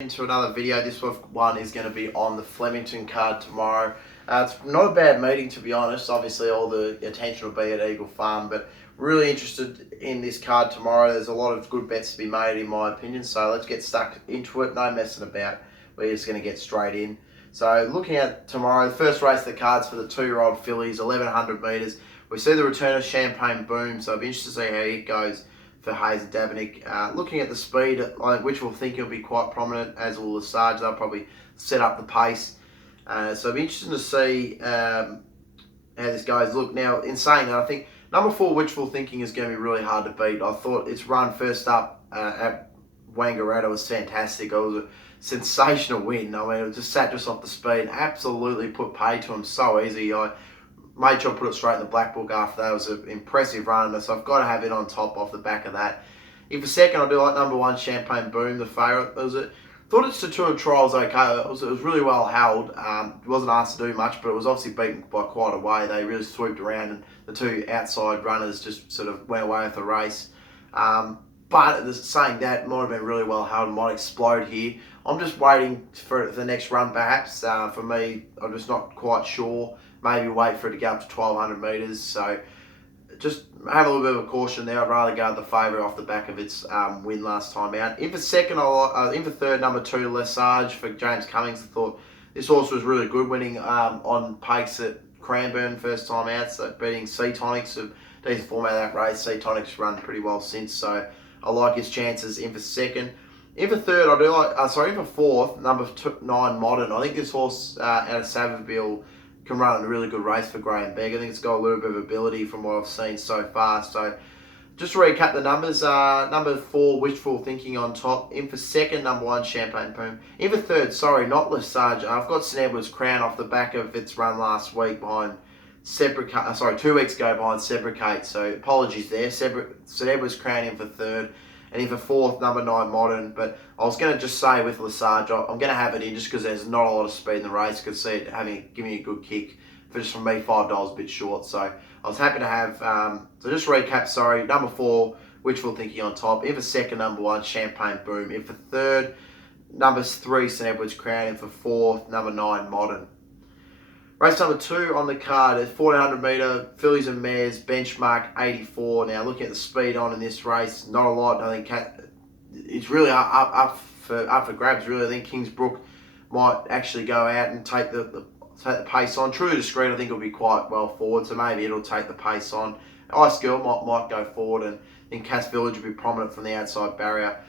Into another video. This one is going to be on the Flemington card tomorrow. It's not a bad meeting, to be honest. Obviously all the attention will be at Eagle Farm, but really interested in this card tomorrow. There's a lot of good bets to be made in my opinion, so let's get stuck into it. No messing about. We're just going to get straight in. So looking at tomorrow, the first race of the cards for the 2-year-old fillies, 1100 metres. We see the return of Champagne Boom, so I'll be interested to see how it goes for Hayes and Davennick. Looking at the speed, I think which will think will be quite prominent, as will the Sarge. They'll probably set up the pace. So it'll be interesting to see how this goes. Look, now, in saying that, I think number 4, Wishful Thinking, is going to be really hard to beat. I thought its run first up at Wangaratta was fantastic. It was a sensational win. I mean, it just sat just off the speed and absolutely put pay to him so easy. I made sure I put it straight in the black book after that. It was an impressive run, so I've got to have it on top off the back of that. If a second, I do like number 1, Champagne Boom, the favourite. Thought its Tour trials okay. It was really well held. It wasn't asked to do much, but it was obviously beaten by quite a way. They really swooped around, and the 2 outside runners just sort of went away with the race. But saying that, it might have been really well held and might explode here. I'm just waiting for the next run, perhaps. For me, I'm just not quite sure. Maybe wait for it to go up to 1200 metres. So just have a little bit of a caution there. I'd rather go with the favourite off the back of its win last time out. In for second, in for third, number 2, Lesage for James Cummings. I thought this horse was really good, winning on pace at Cranbourne first time out. So beating Sea Tonics, a decent form out of that race. Sea Tonics run pretty well since. So I like his chances in for second. In for third, I do like. In for fourth, number 9, Modern. I think this horse out of Savabeel can run a really good race for Graham Begg. I think it's got a little bit of ability from what I've seen so far. So just to recap the numbers, number 4, Wishful Thinking on top. In for second, number 1, Champagne Boom. In for third, not Lesage. I've got St Edward's Crown off the back of its run last week behind 2 weeks ago behind Sebricate. So apologies there. St Edward's Crown in for third. And in for fourth, number 9, Modern. But I was going to just say with Lesage, I'm going to have it in just because there's not a lot of speed in the race. I could see it giving me a good kick. For just from me, $5 a bit short. So I was happy to have, so just recap, number 4, Wishful Thinking on top. In for second, number 1, Champagne Boom. In for third, number 3, St Edward's Crown. In for fourth, number 9, Modern. Race number 2 on the card is 1400 metre fillies and mares, benchmark 84. Now looking at the speed on in this race, not a lot. I think it's really up for grabs. Really, I think Kingsbrook might actually go out and take the pace on. Truly Discreet, I think it'll be quite well forward, so maybe it'll take the pace on. Ice Girl might go forward, and then Cass Village will be prominent from the outside barrier.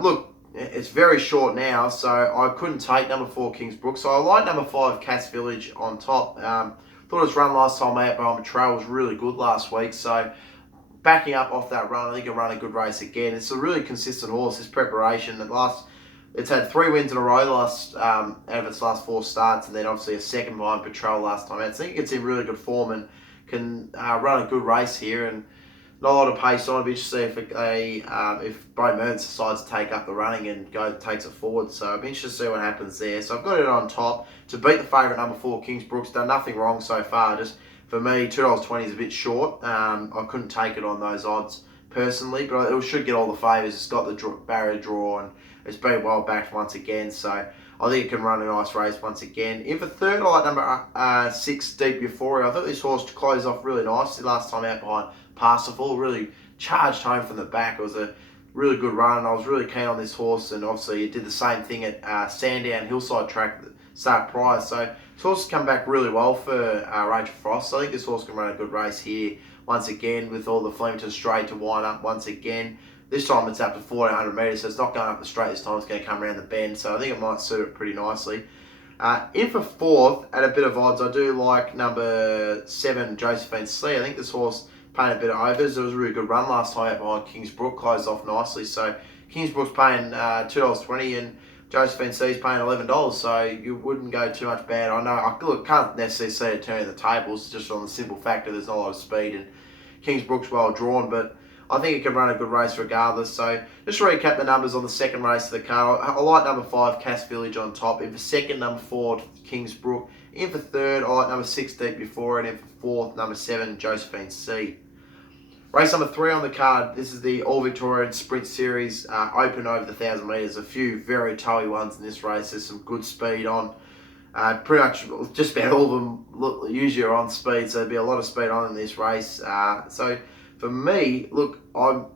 Look. It's very short now, so I couldn't take number 4, Kingsbrook. So I like number 5, Cass Village on top. Thought its run last time out by Betrayal was really good last week. So backing up off that run, I think it'll run a good race again. It's a really consistent horse. This preparation, it's had 3 wins in a row out of its last 4 starts, and then obviously a second behind Betrayal last time out. So I think it's in really good form and can run a good race here. And not a lot of pace on. I'd be interested to see if Bo Mertens decides to take up the running and takes it forward. So I'd be interested to see what happens there. So I've got it on top to beat the favourite number 4, Kingsbrook's done nothing wrong so far. Just for me, $2.20 is a bit short. I couldn't take it on those odds personally, but it should get all the favours. It's got the barrier draw and it's been well backed once again. So I think it can run a nice race once again. In for third, I like number 6, Deep Euphoria. I thought this horse closed off really nicely last time out behind Parsifal, really charged home from the back. It was a really good run, and I was really keen on this horse, and obviously it did the same thing at Sandown Hillside Track start prior. So this horse has come back really well for Rachel Frost. So I think this horse can run a good race here once again with all the Flemington straight to wind up once again. This time it's up to 1400 metres, so it's not going up the straight this time, it's going to come around the bend. So I think it might suit it pretty nicely. In for fourth, at a bit of odds, I do like number 7, Josephine C. I think this horse paying a bit of overs. It was a really good run last time out behind Kingsbrook, closed off nicely. So Kingsbrook's paying $2.20 and Josephine C's paying $11, so you wouldn't go too much bad. I know I can't necessarily see it turning the tables just on the simple fact that there's not a lot of speed and Kingsbrook's well drawn, but I think it can run a good race regardless. So just to recap the numbers on the second race of the car, I like number 5, Cass Village on top. In for second, number 4, Kingsbrook. In for third, I like number 6, Deep Before, and in for fourth, number 7, Josephine C. Race number 3 on the card. This is the All Victorian Sprint Series, open over the 1,000 metres. A few very towy ones in this race. There's some good speed on. Pretty much just about all of them usually are on speed, so there'll be a lot of speed on in this race. So for me, look, I'm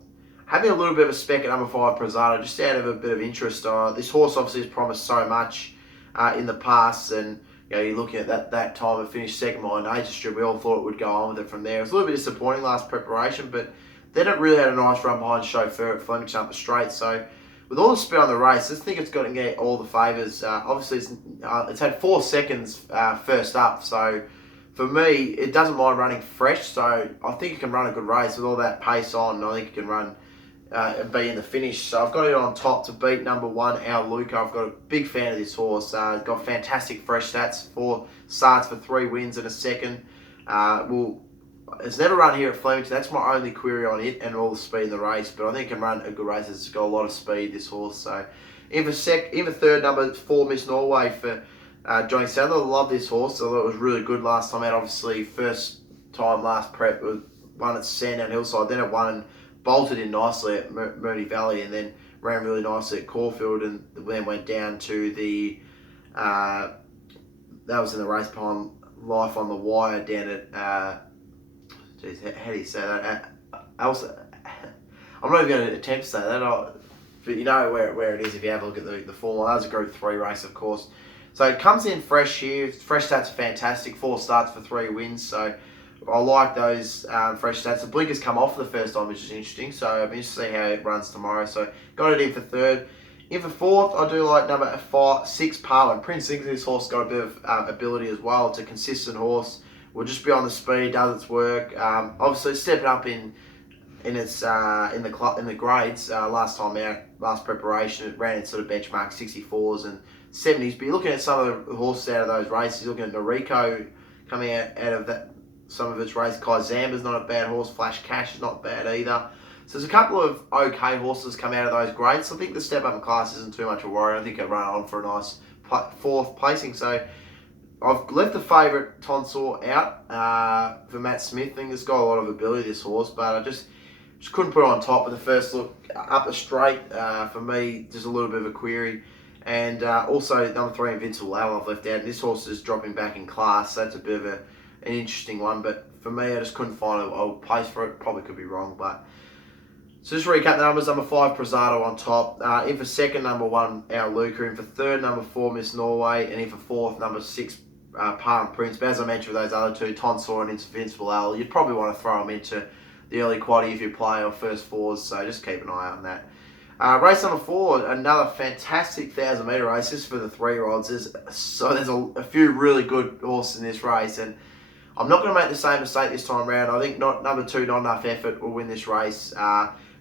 having a little bit of a spec at number 5, Prezado, just out of a bit of interest. This horse obviously has promised so much in the past, and you're looking at that time it finished second behind Nature Strip. We all thought it would go on with it from there. It was a little bit disappointing last preparation, but then it really had a nice run behind Chauffeur at Flemington up the straight. So with all the speed on the race, I think it's got to get all the favours. Obviously, it's had 4 seconds first up, so for me, it doesn't mind running fresh. So I think it can run a good race with all that pace on. I think it can run and be in the finish. So I've got it on top to beat number 1, Our Luca. I've got a big fan of this horse. It's got fantastic fresh stats, 4 starts for 3 wins and a second. It's never run here at Flemington. That's my only query on it and all the speed in the race. But I think it can run a good race. It's got a lot of speed, this horse. So in for third, number 4, Miss Norway for Johnny Sadler. I love this horse. I thought it was really good last time out. Obviously, first time last prep, it won at Sandown Hillside. Then it won and bolted in nicely at Moonee Valley, and then ran really nicely at Caulfield, and then went down to the that was in the race behind Life on the Wire down at how do you say that? I'm not even going to attempt to say that, but you know where it is if you have a look at the form. That was a Group 3 race, of course. So it comes in fresh here. Fresh stats are fantastic. 4 starts for 3 wins. So I like those fresh stats. The blinkers come off for the first time, which is interesting. So I'm interested to see how it runs tomorrow. So got it in for third. In for fourth, I do like number 6, Parwin. Prince thinks this horse got a bit of ability as well. It's a consistent horse. Will just be on the speed, does its work. Obviously, stepping up in the grades last time out, last preparation, it ran in sort of benchmark 64s and 70s. But you're looking at some of the horses out of those races. You're looking at Noriko coming out of that. Some of its races. Kai Zamba's not a bad horse. Flash Cash is not bad either. So there's a couple of okay horses come out of those grades. So I think the step up in class isn't too much a worry. I think it'll run on for a nice 4th placing. So I've left the favourite Tonsor out for Matt Smith. I think it's got a lot of ability, this horse, but I just couldn't put it on top with the first look up the straight. For me, just a little bit of a query. And also number 3, Invincible Owl, I've left out. And this horse is dropping back in class. So that's a bit of an interesting one, but for me, I just couldn't find a place for it. Probably could be wrong, but so just recap the numbers. Number 5, Prezado on top. In for second, number 1, Our Luca. In for third, number 4, Miss Norway. And in for fourth, number 6, Par and Prince. But as I mentioned with those other 2, Tonsor and Invincible Owl, you'd probably want to throw them into the early quaddie if you play or first 4s. So just keep an eye on that. Race number 4, another fantastic 1,000 metre race. This is for the 3-year-olds. There's a few really good horses in this race, and I'm not going to make the same mistake this time around. I think number 2, Not Enough Effort, will win this race.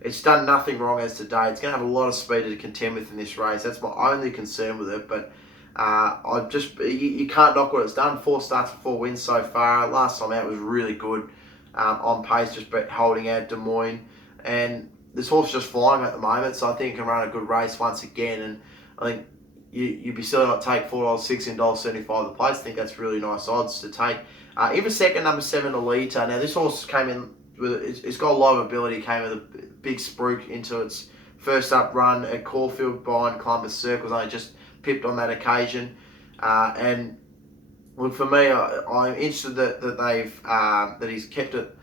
It's done nothing wrong as today. It's going to have a lot of speed to contend with in this race. That's my only concern with it. But you can't knock what it's done. 4 starts for 4 wins so far. Last time out was really good on pace, just holding out Des Moines. And this horse is just flying at the moment, so I think it can run a good race once again. And I think you'd be silly not to take $4.60 $1.75 the place. I think that's really nice odds to take. In for second, number 7, Alita. Now this horse came in it's got a lot of ability. Came with a big spruik into its first up run at Caulfield behind Columbus Circles. Only just pipped on that occasion. And look, for me, I'm interested that he's kept it.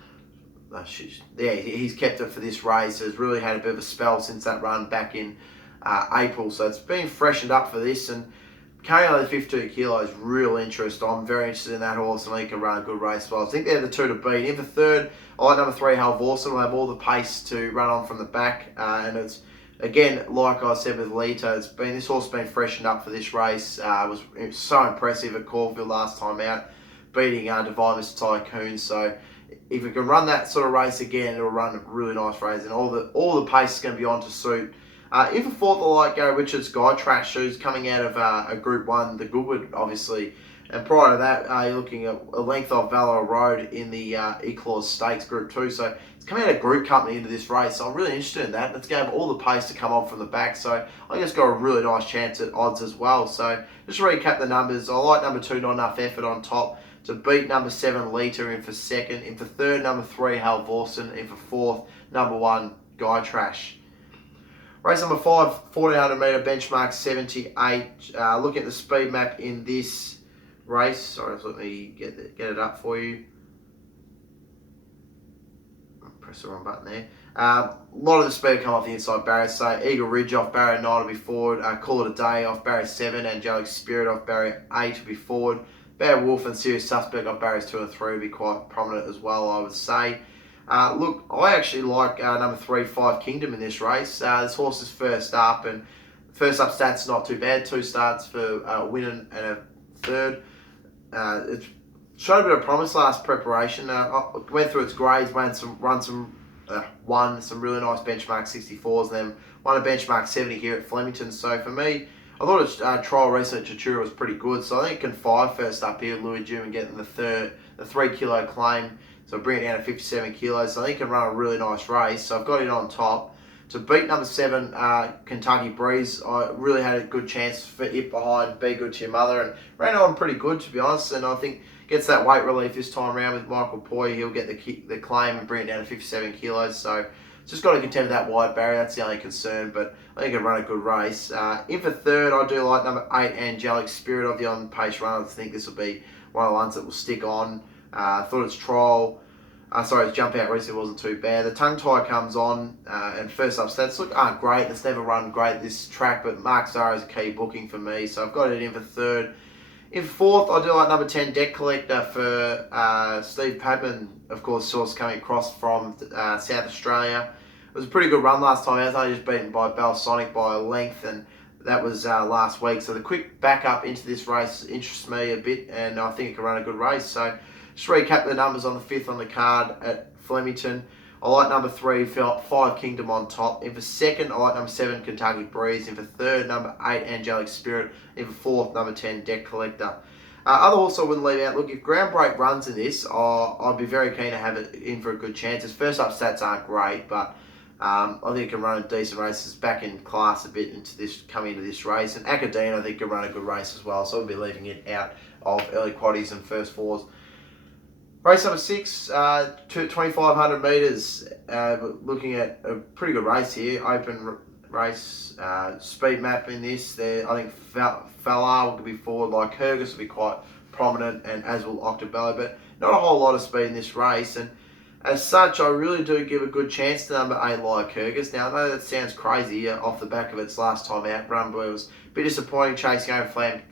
He's kept it for this race. Has really had a bit of a spell since that run back in April. So it's been freshened up for this, and carrying over 52 kilos, real interest. I'm very interested in that horse, and he can run a good race as well. I think they're the 2 to beat. In for third, I like number 3, Halvorsen. Will have all the pace to run on from the back, and it's again, like I said with Lito, this horse has been freshened up for this race. It was so impressive at Caulfield last time out, beating Divine Mr. Tycoon. So if it can run that sort of race again, it'll run a really nice race, and all the pace is going to be on to suit. In for fourth, I like Gary Richards' Guy Trash Shoes, coming out of a Group 1, the Goodwood, obviously. And prior to that, you're looking at a length of Valor Road in the E-Clause Stakes Group 2. So it's coming out of Group Company into this race. So I'm really interested in that. It's going to have all the pace to come on from the back. So I think it's got a really nice chance at odds as well. So just to recap the numbers, I like number 2, Not Enough Effort on top to beat number 7 Lita in for second. In for third, number 3 Hal Vorson. In for fourth, number 1 Guy Trash. Race number 5, 1400 metre benchmark 78. Looking at the speed map in this race. Sorry, let me get it up for you. Press the wrong button there. A lot of the speed will come off the inside barrier. So Eagle Ridge off barrier 9 will be forward. Call It a Day off barrier 7. Angelic Spirit off barrier 8 will be forward. Bad Wolf and Serious Suspect off barriers 2 and 3 will be quite prominent as well, I would say. Look, I actually like number 3, 5 Kingdom in this race. This horse is first up, and first up stats not too bad. 2 starts for a win and a third. It's showed a bit of promise last preparation. Went through its grades, won some really nice benchmark 64s, and then won a benchmark 70 here at Flemington. So for me, I thought its trial research at Chura was pretty good. So I think it can 5 first up here, Louis June, and getting the 3 kilo claim. So bring it down to 57 kilos. So I think it can run a really nice race. So I've got it on top. To beat number 7, Kentucky Breeze, I really had a good chance for it behind Be Good to Your Mother, and ran on pretty good, to be honest. And I think gets that weight relief this time around with Michael Poy. He'll get the claim and bring it down to 57 kilos. So just got to contend with that wide barrier. That's the only concern, but I think it'll run a good race. In for third, I do like number 8, Angelic Spirit of the on-pace run. I think this will be one of the ones that will stick on. I thought its its jump out recently wasn't too bad. The tongue tie comes on, and first up stats aren't great. It's never run great this track, but Mark Zara is a key booking for me, so I've got it in for third. In fourth, I do like number 10, Deck Collector for Steve Padman, of course, source coming across from South Australia. It was a pretty good run last time. I was only just beaten by Balsonic by a length, and that was last week. So the quick backup into this race interests me a bit, and I think it can run a good race. So just recap the numbers on the 5th on the card at Flemington. I like number 3, 5 Kingdom on top. In for second, I like number 7, Kentucky Breeze. In for third, number 8, Angelic Spirit. In for fourth, number 10, Deck Collector. Other horse I wouldn't leave out. Look, if Ground Break runs in this, I'd be very keen to have it in for a good chance. Its first up stats aren't great, but I think it can run a decent race. It's back in class a bit coming into this race. And Academe, I think, can run a good race as well. So I'll be leaving it out of early quaddies and first fours. Race number 6, 2,500 metres. Looking at a pretty good race here. Open race, speed map in this. I think Falar will be forward, like Hergus will be quite prominent, and as will Octobello, but not a whole lot of speed in this race. And as such, I really do give a good chance to number 8, like Hergus. Now, I know that sounds crazy off the back of its last time out run, but it was a bit disappointing chasing over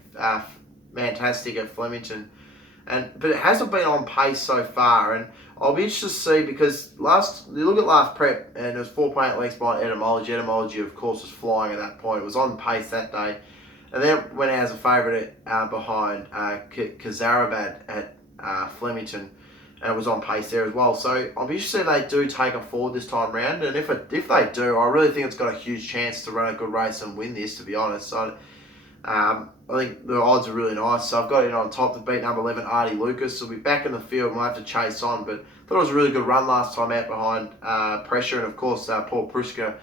Fantastic at Flemington. But it hasn't been on pace so far, and I'll be interested to see, because you look at last prep, and it was 4.8 lengths behind Etymology. Etymology, of course, was flying at that point. It was on pace that day, and then it went out as a favourite behind Kazarabad at Flemington, and it was on pace there as well. So I'll be interested if they do take it forward this time round, and if they do, I really think it's got a huge chance to run a good race and win this, to be honest. So I think the odds are really nice, so I've got it on top to beat number 11, Artie Lucas. He'll be back in the field and we'll have to chase on, but I thought it was a really good run last time out behind Pressure, and of course Paul Pruska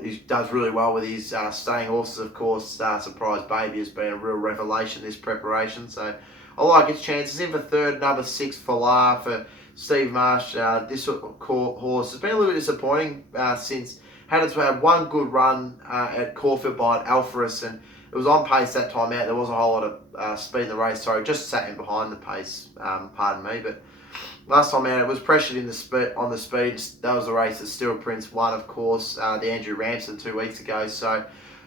he does really well with his staying horses. Of course, Surprise Baby has been a real revelation this preparation, so I like its chances. In for third, number 6, Falar for Steve Marsh. This horse has been a little bit disappointing since had one good run at Caulfield behind Alpharus, and it was on pace that time out. There wasn't a whole lot of speed in the race. Sorry, just sat in behind the pace. Pardon me, but last time out it was pressured on the speed. That was the race that Steel Prince won, of course. The Andrew Ramsden 2 weeks ago. So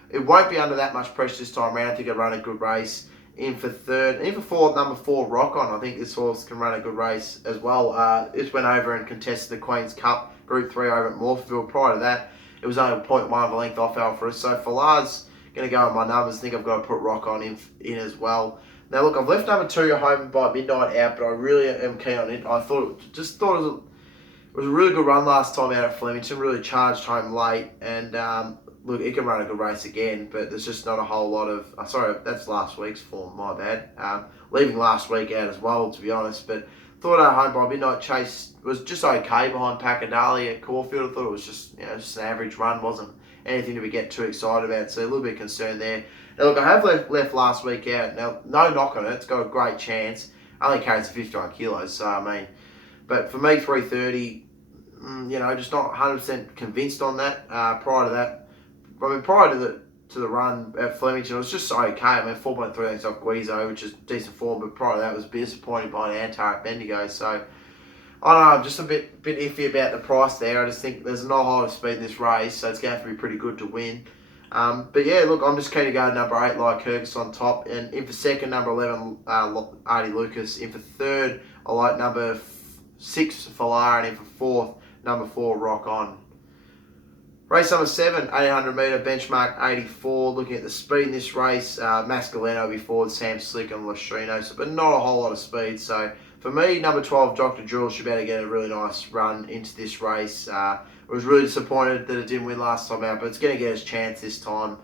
it won't be under that much pressure this time around. I think it'll run a good race. In for third, in for fourth, number 4, Rock On. I think this horse can run a good race as well. It went over and contested the Queen's Cup Group 3 over at Morpheville. Prior to that, it was only 0.1 of a length off Alpharus. So Falar's going to go on my numbers. I think I've got to put Rock On in as well. Now look, I've left number 2 home by midnight out, but I really am keen on it. I thought it was a really good run last time out at Flemington. Really charged home late, and look, it can run a good race again, but there's just not a whole lot of. Sorry, that's last week's form. My bad. Leaving last week out as well, to be honest. But thought our home by midnight chase was just okay behind Pacadali at Caulfield. I thought it was just just an average run. Wasn't anything to get too excited about, so a little bit concerned there. Now look, I have left last week out. Now, no knock on it. It's got a great chance. only carries 59 kilos. So, I mean, but for me, 330, just not 100% convinced on that. Prior to that, prior to the run at Flemington, it was just okay. I mean, 4.3 lengths off Guizo, which is decent form, but prior to that, was disappointed by an Antarctic Bendigo. So, I don't know, I'm just a bit iffy about the price there. I just think there's not a lot of speed in this race, so it's going to have to be pretty good to win. But yeah, look, I'm just keen to go number 8, like Kirkus on top. And in for second, number 11, Artie Lucas. In for third, I like number 6, Falara. And in for fourth, number 4, Rock On. Race number 7, 800 metre, benchmark 84. Looking at the speed in this race, Mascaleno will be forward, Sam Slick and Lastrino, but not a whole lot of speed. So for me, number 12, Dr. Drill, should be able to get a really nice run into this race. I was really disappointed that it didn't win last time out, but it's going to get its chance this time.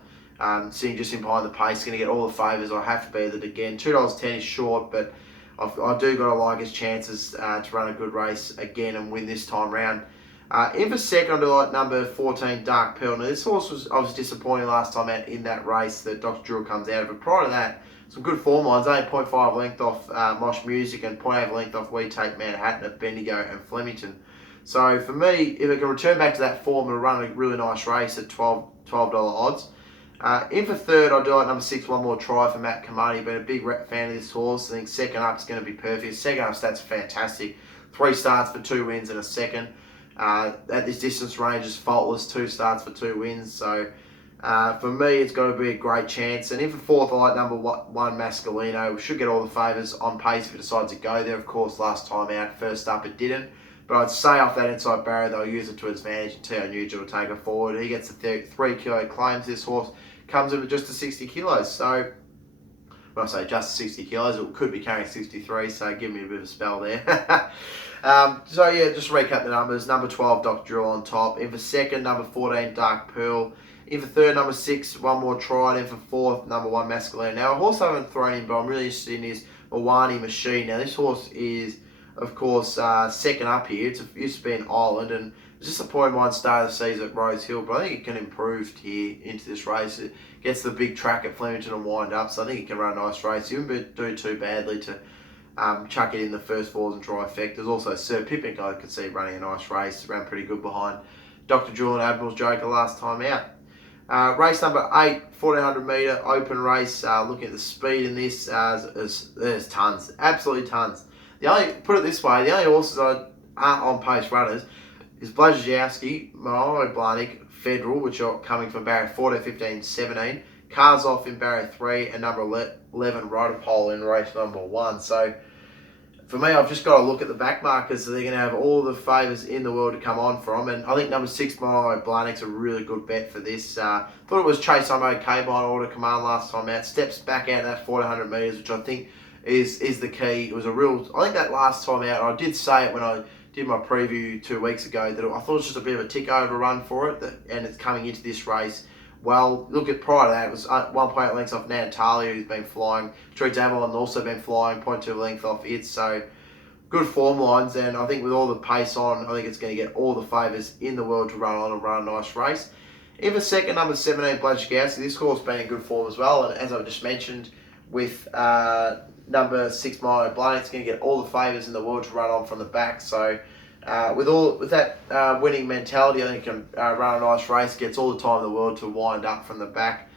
Seeing just in behind the pace, going to get all the favours. I have to be that again. $2.10 is short, but I do got to like his chances to run a good race again and win this time round. In for second, I do like number 14, Dark Pearl. Now, this horse was obviously disappointing last time out in that race that Dr. Drill comes out of. But prior to that, some good form lines. Only 0.5 length off Mosh Music and 0.8 length off We Take Manhattan at Bendigo and Flemington. So for me, if it can return back to that form, it'll run a really nice race at $12 odds. In for third, I do like number 6, One More Try for Matt Kamani. Been a big fan of this horse. I think second up is going to be perfect. Second up stats are fantastic. 3 starts for 2 wins and a second. At this distance range is faultless. 2 starts for 2 wins. So for me, it's got to be a great chance. And in for fourth, I like number 1, Mascaleno. We should get all the favours on pace if it decides to go there. Of course, last time out, first up, it didn't. But I'd say off that inside barrier, they'll use it to its advantage, and Teo Nugent will take it forward. He gets the 3 kilo claims. This horse comes in with just the 60 kilos. So when I say just 60 kilos, it could be carrying 63, so give me a bit of a spell there. So yeah, just to recap the numbers. Number 12, Dr. Drill on top. In for second, number 14, Dark Pearl. In for third, number 6, One More Try. In for fourth, number 1, Masculine. Now, a horse I haven't thrown in, but I'm really interested in is Mawani Machine. Now, this horse is, of course, second up here. It used to be an Island, and it's just a point mine start of the season at Rose Hill, but I think it can improve here into this race. It gets the big track at Flemington and wind up, so I think it can run a nice race. You wouldn't do too badly to chuck it in the first fours and try effect. There's also Sir Pippin, I could see running a nice race, ran pretty good behind Dr. Jewel and Admiral's Joker last time out. Race number 8, 1400 metre open race. Looking at the speed in this, there's tons, absolutely tons. Put it this way, the only horses that aren't on pace runners is Blazowski, Mauro Blanik, Federal, which are coming from barrier 14, 15, 17. Cars off in barrier 3 and number 11, Rotopole in race number 1. So for me, I've just got to look at the back markers. So they're going to have all the favours in the world to come on from. And I think number 6, Mauro Blanik's a really good bet for this. Thought it was Chase I'm OK by an order command last time out. Steps back out of that 1400 metres, which I think is the key. It was a real, I think that last time out, I did say it when I did my preview 2 weeks ago, that I thought it was just a bit of a tick over run for it, and it's coming into this race. Well, look at prior to that, it was 1.8 lengths off Natalia, who's been flying. Treats Avalon also been flying, 0.2 length off it. So good form lines, and I think with all the pace on, I think it's going to get all the favours in the world to run on and run a nice race. In the second, number 17, Blazowski. This horse been in good form as well, and as I just mentioned, with number 6, Mauro Blanik, it's going to get all the favours in the world to run on from the back. So with that winning mentality, I think it can run a nice race, gets all the time in the world to wind up from the back.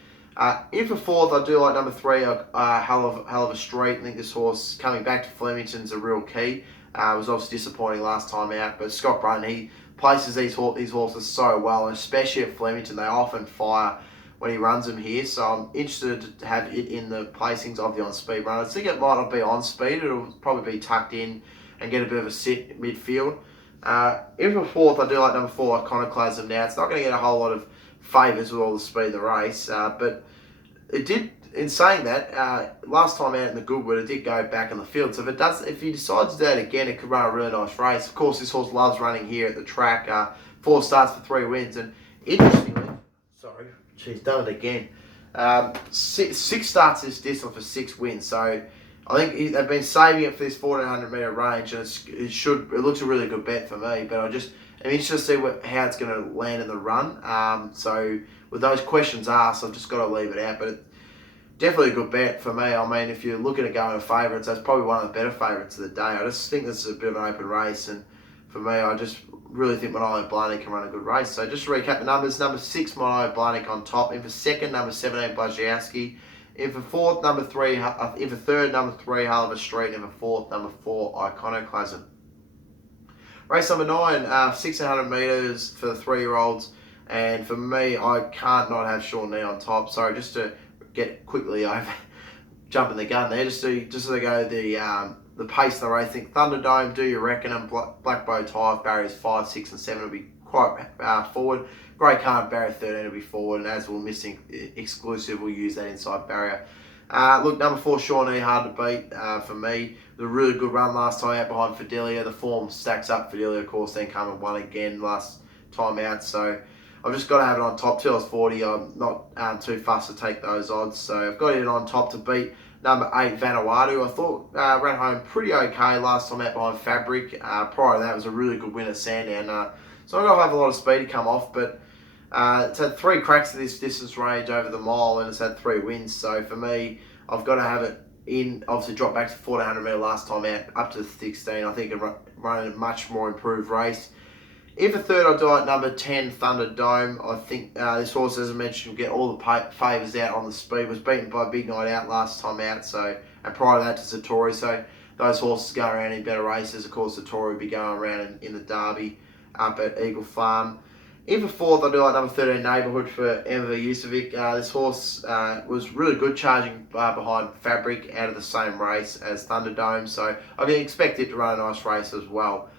In for fourth, I do like number 3, Hell of a Street. I think this horse coming back to Flemington's a real key. Was obviously disappointing last time out, but Scott Brun, he places these horses so well, and especially at Flemington, they often fire when he runs them here. So I'm interested to have it in the placings of the on-speed run. I think it might not be on speed, it'll probably be tucked in and get a bit of a sit midfield. In for fourth, I do like number 4, Iconoclasm. Now, it's not going to get a whole lot of favours with all the speed of the race, but it did, in saying that, last time out in the Goodwood, it did go back in the field. So if he decides to do that again, it could run a really nice race. Of course, this horse loves running here at the track. 4 starts for 3 wins, and interestingly, she's done it again. 6 starts this distance for 6 wins. So I think they've been saving it for this 1400 metre range, and it looks a really good bet for me. But I'm interested to see how it's going to land in the run. So with those questions asked, I've just got to leave it out. But definitely a good bet for me. I mean, if you're looking at going to favourites, that's probably one of the better favourites of the day. I just think this is a bit of an open race, and for me, I just really think Manolo Blahnik can run a good race. So just to recap the numbers, number 6, Manolo Blahnik on top. In for second, number 17, Blazkowski. In for fourth, number 3, in for third, number 3, Harlover Street. In for fourth, number 4, Iconoclasm. Race number 9, 1600 metres for the 3-year-olds. And for me, I can't not have Sean Nee on top. Sorry, just to get quickly over, jumping the gun there, just to go the pace of the race. I think Thunderdome, Do You Reckon, and Black Bow Tie, barriers 5, 6 and 7 will be quite forward. Grey Card, barrier 13 will be forward, and as we're missing exclusive, we'll use that inside barrier. Look, number 4, Shawnee, hard to beat for me. The really good run last time out behind Fidelia. The form stacks up. Fidelia, of course, then come and won again last time out. So I've just got to have it on top. $2.40. I'm not too fussed to take those odds. So I've got it on top to beat number 8, Vanuatu. I thought ran home pretty okay last time out behind Fabric. Prior to that, it was a really good win at Sandown. So I'm going to have a lot of speed to come off, but it's had 3 cracks at this distance range over the mile, and it's had 3 wins. So for me, I've got to have it in. Obviously, dropped back to 1400 metre last time out, up to 16. I think it run a much more improved race. In for third, I do like number 10, Thunderdome. I think this horse, as I mentioned, will get all the favours out on the speed. Was beaten by Big Night Out last time out, so, and prior to that to Satori. So those horses going around in better races. Of course, Satori will be going around in the Derby up at Eagle Farm. In for fourth, I do like number 13, Neighbourhood, for Enver Jusovic. This horse was really good, charging behind Fabric out of the same race as Thunderdome, so I can expect it to run a nice race as well.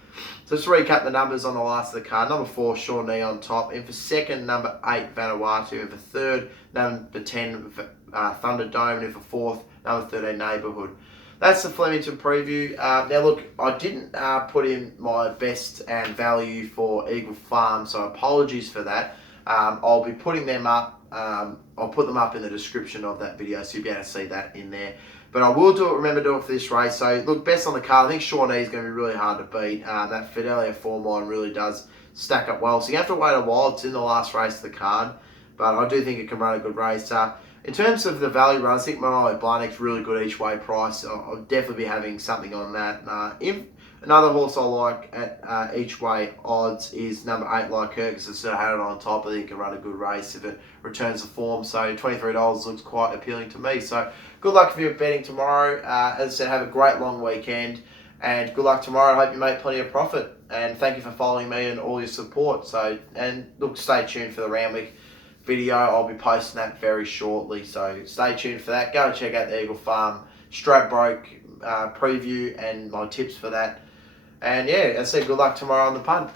So just to recap the numbers on the last of the card. Number 4, Shawnee on top. In for second, number 8, Vanuatu. In for third, number 10, Thunderdome. In for fourth, number 13, Neighbourhood. That's the Flemington preview. Now look, I didn't put in my best and value for Eagle Farm, so apologies for that. I'll be putting them up. I'll put them up in the description of that video, so you'll be able to see that in there. But I will do it, remember, do it for this race. So look, best on the card. I think Shawnee is going to be really hard to beat. That Fidelia form line really does stack up well. So you have to wait a while. It's in the last race of the card, but I do think it can run a good race. In terms of the value run, I think Manolo Blahnik's really good each way price. I'll definitely be having something on that. Another horse I like at each way odds is number 8, Lycurgus. I sort of had it on top. I think it can run a good race if it returns to form. So $23 looks quite appealing to me. So good luck if you're betting tomorrow. As I said, have a great long weekend. And good luck tomorrow. I hope you make plenty of profit. And thank you for following me and all your support. So, and look, stay tuned for the Randwick video. I'll be posting that very shortly. So stay tuned for that. Go and check out the Eagle Farm Stradbroke preview and my tips for that. And yeah, as I said, good luck tomorrow on the punt.